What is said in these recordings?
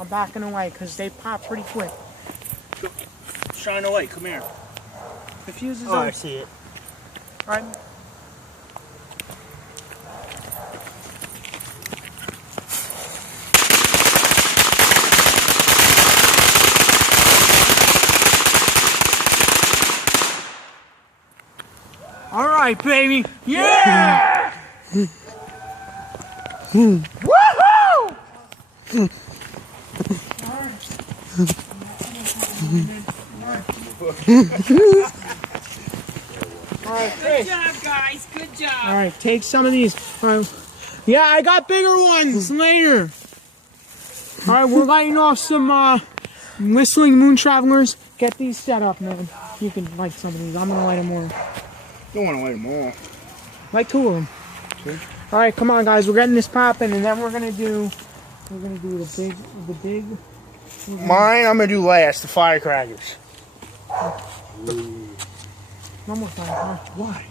I'm backing away because they pop pretty quick. Shine away, come here. The fuse is Oh, on. I see it. All right. All right, baby. Yeah! Woohoo! Good job, guys. Good job. All right, take some of these. Yeah, I got bigger ones later. All right, we're lighting off some Whistling Moon Travelers. Get these set up, man. You can light some of these. I'm gonna light them more. Don't want to light them all. Light two of them. Okay. All right, come on, guys. We're getting this popping, and then we're gonna do the big. Mine, I'm gonna do last. The firecrackers. One more time. Why?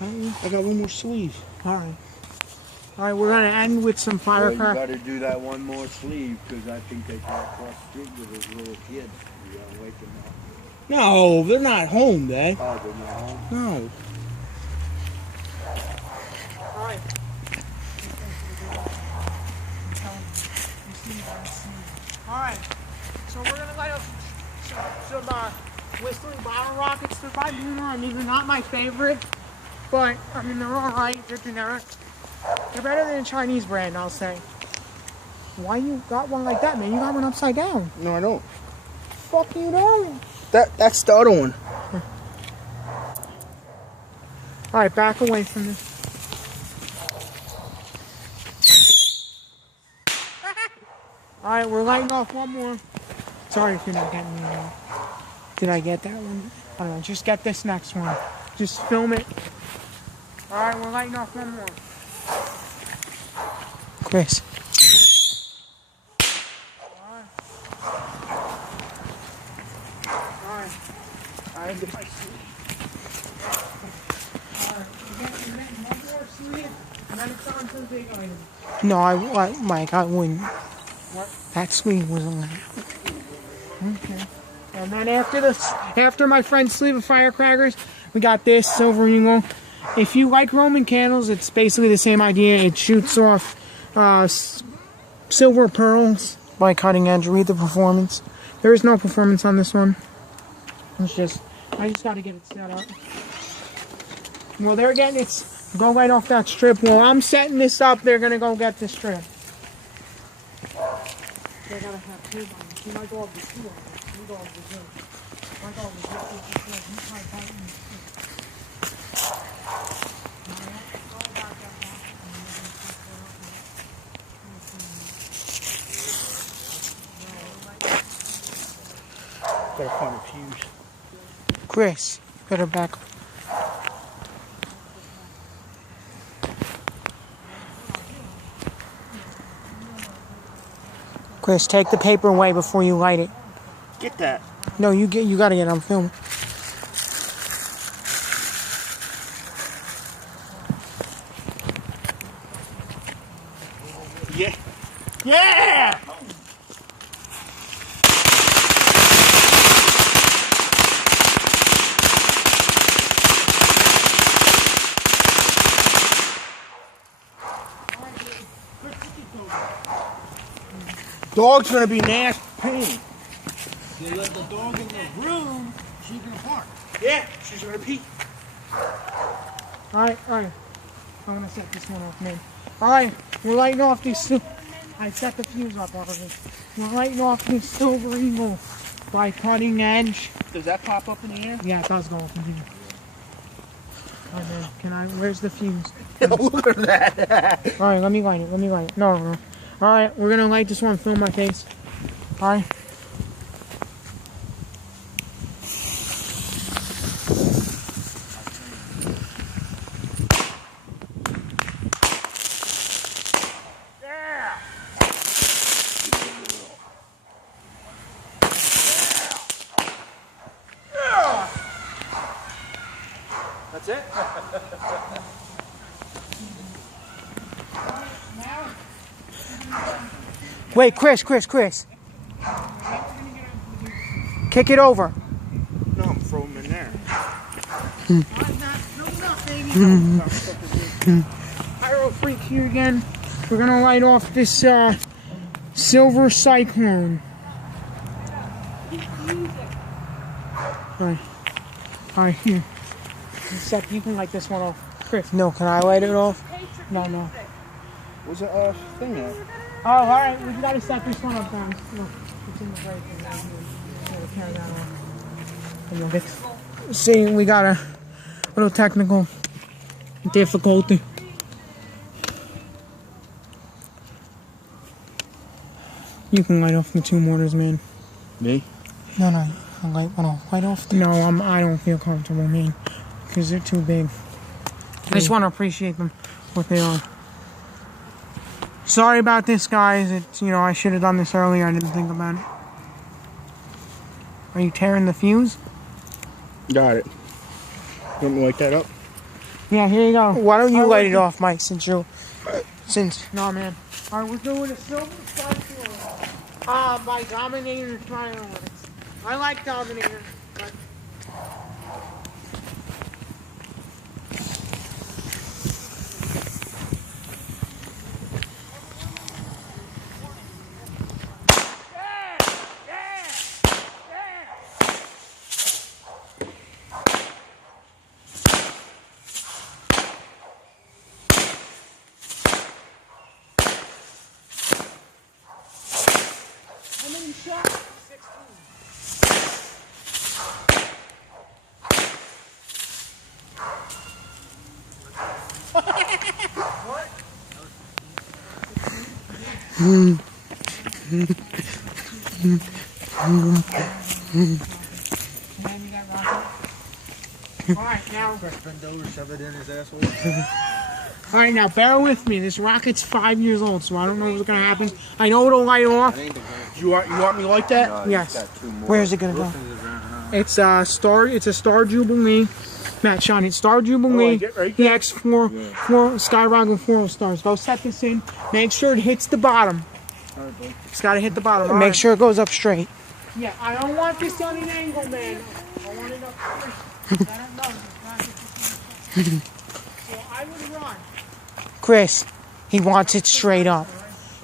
I got one more sleeve. All right. All right, we're gonna end with some Well, you firecrackers. gotta do that one more sleeve, because I think they got across the street with those little kids. You gotta wake them up. No, they're not home, Dad. Oh, they're not home? No. All right. All right. So we're gonna light up some Whistling bottle rockets. They're by Lunar. I mean, they're not my favorite, but I mean, they're all right. They're generic. They're better than a Chinese brand, I'll say. Why you got one like that, man? You got one upside down. No, I don't. Fuck you doing? That's the other one. All right, back away from this. All right, we're lighting off one more. Sorry if you're not getting me. Did I get that one? I don't know. Just get this next one. Just film it. All right, we're lighting off one more. Chris. All right. Get my sleeve. All right, we're getting one more sleeve, and then it's on to the big item. No, Mike, I wouldn't. What? That sleeve was on. Okay. And then after my friend's sleeve of firecrackers, we got this Silver Eagle. If you like Roman candles, it's basically the same idea. It shoots off silver pearls by cutting edge. Read the performance. There is no performance on this one. I just got to get it set up. Well, they're getting it. Go right off that strip. While I'm setting this up, they're gonna go get the strip. They gotta have two on them. You might go over the two on them. You go over the two. I go over the two. You try fighting. Gotta find a fuse. Chris, you better back. Chris, take the paper away before you light it. Get that. No, you gotta get it on film. Yeah. Yeah! Dog's gonna be nasty pain. They let the dog in the room, she's gonna bark. Yeah, she's gonna pee. Alright. I'm gonna set this one off, man. Alright, we're lighting off these. I set the fuse up already. We're lighting off these Silver Eagle by Cutting Edge. Does that pop up in the air? Yeah, it does go up in here. Alright, man. Where's the fuse? Look at that. Alright, let me light it. No. Alright, we're gonna light this one, film my face. Alright. That's it? Wait, Chris. Kick it over. No, I'm throwing them in there. Pyro Freak here again. We're gonna light off this Silver Cyclone. Alright, here. Seth, you can light this one off. Chris. No, can I light it off? No. What's the thing there? Oh, alright, we gotta set this one up, guys. Look, it's in the break. Carry that on. See, we got a little technical difficulty. You can light off the 2 mortars, man. Me? No, you can light one off. Light off. No, I don't feel comfortable, man, because they're too big. I just want to appreciate them, what they are. Sorry about this, guys. It's, I should have done this earlier. I didn't think about it. Are you tearing the fuse? Got it. You want me to light that up? Yeah, here you go. Why don't you light it off, Mike, since... No, man. Alright, we're doing a Silver Cyclone by Dominator Fireworks. I like Dominator, but... Alright, now bear with me. This rocket's 5 years old, so I don't know what's gonna happen. I know it'll light off. You want me like that? Yes. Where's it gonna go? It's a Star Jubilee. Matt, Sean, it's Star Jubilee. Right The X4 Skyrocket 4 stars. Go set this in. Make sure it hits the bottom. It's gotta hit the bottom. And make sure it goes up straight. Yeah, I don't want this on an angle, man. I want it up straight. I don't know. So I would run. Chris, he wants it straight up.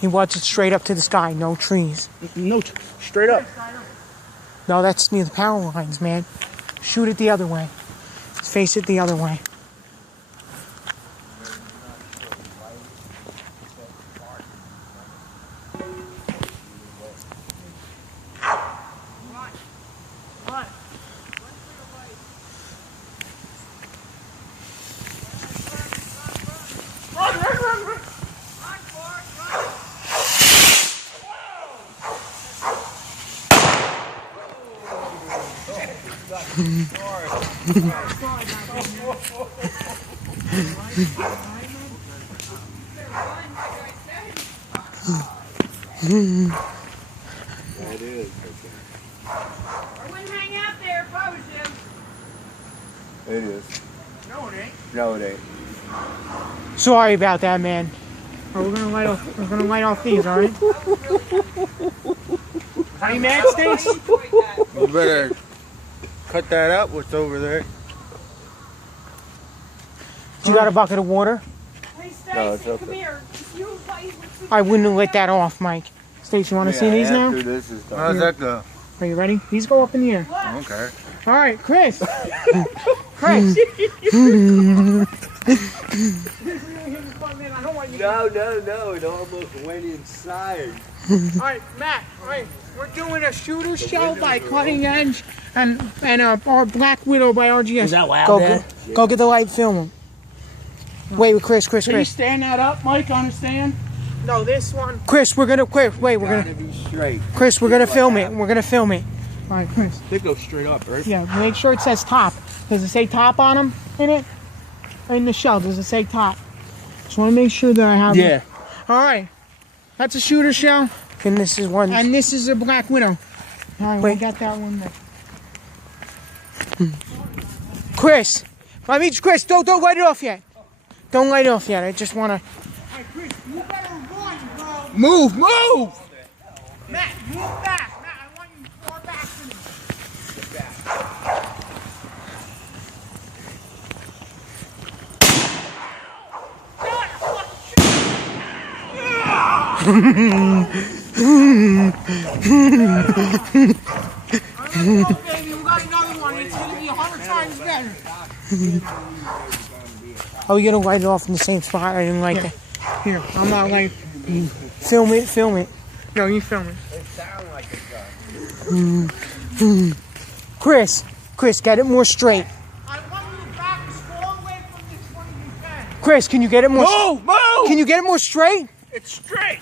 He wants it straight up to the sky, no trees. No, straight up. No, that's near the power lines, man. Shoot it the other way. Face it the other way. That is. I wouldn't hang out there if I was you. It is. No, it ain't. No, it ain't. Sorry about that, man. Oh, we're gonna light off these, alright? Are you mad, Stace? You better cut that out, what's over there. You got a bucket of water? Hey, No, it's Stacy, okay. come here. You play with I wouldn't have lit that off, Mike. Stace, you wanna see these now? After this is done. How's that go? Are you ready? These go up in the air. Okay. Alright, Chris. Chris. No, it almost went inside. Alright, Matt, alright, we're doing a shooter show by Cutting Edge and our Black Widow by RGS. Is that loud? Go get the light, film him. Wait, Chris. Can you stand that up, Mike, on the stand? No, this one. Chris, we're gonna Be straight. Chris, we're gonna film it. We're gonna film it. Alright, Chris. They go straight up, right? Yeah, make sure it says top. Does it say top on them in it? Or in the shell, does it say top? Just want to make sure that I have Yeah. it. Alright. That's a shooter shell. And this is one. And this is a Black Widow. Alright, we Wait. got that one there. Chris, Chris, don't light it off yet. Don't light it off yet. I just wanna. Alright, Chris, you better run, bro. Move! Matt, move back. Matt, I want you far back from me. Baby, we got another one. It's gonna be 100 times better. Are we gonna light it off in the same spot? I didn't like that. Here, I'm not like. Film it, film it. No, you film it. It sounds like it does. Chris, get it more straight. I want you to back the skull away from this one if you can. Chris, can you get it more? Move! Move! Can you get it more straight? It's straight.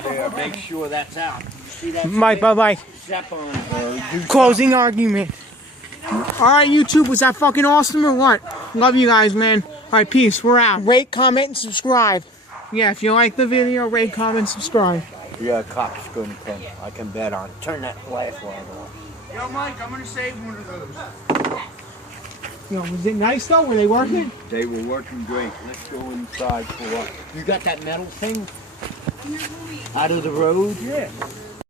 There, make sure that's out. You see that? Mike, bye. Step on it or do Closing argument. Alright, YouTube, was that fucking awesome or what? Love you guys, man. Alright, peace. We're out. Rate, comment, and subscribe. Yeah, if you like the video, rate, comment, subscribe. Yeah, cop's gonna come. I can bet on it. Turn that flashlight on. Yo, Mike, I'm gonna save one of those. You know, was it nice though? Were they working? They were working great. Let's go inside for what? You got that metal thing? Out of the road? Yeah.